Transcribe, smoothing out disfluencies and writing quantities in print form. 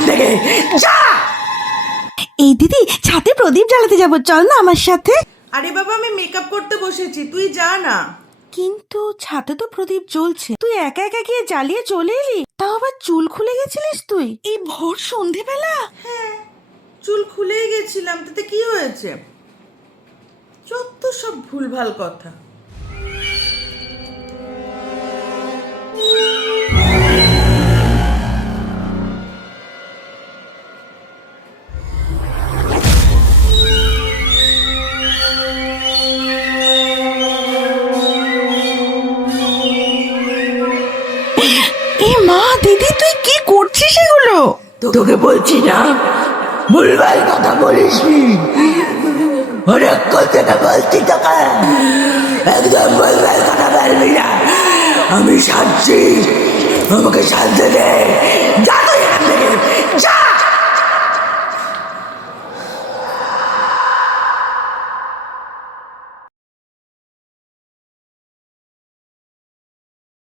এখান থেকে যা। এই দিদি, ছাদে প্রদীপ জ্বালাতে যাবো, চল না আমার সাথে। আরে বাবা, আমি মেকআপ করতে বসেছি, তুই যা না। কিন্তু ছাদে তো প্রদীপ জ্বলছে, তুই একা একা গিয়ে জ্বালিয়ে চলে এলি, তাও আবার চুল খুলে গেছিলিস তুই এই ভোর সন্ধেবেলা। হ্যাঁ, চুল খুলেই গেছিলাম, তাতে কি হয়েছে? যত সব ভুলভাল কথা। এ মা, দিদি তুই কি করছিস এগুলো? তোকে বলছি না ভুলভাল কথা বলিস নি। অনেক কথা বলছি তোকে, একদম ভুলভাল কথা বলবি না। আমি সাজছি, আমাকে সাজতে দে। যা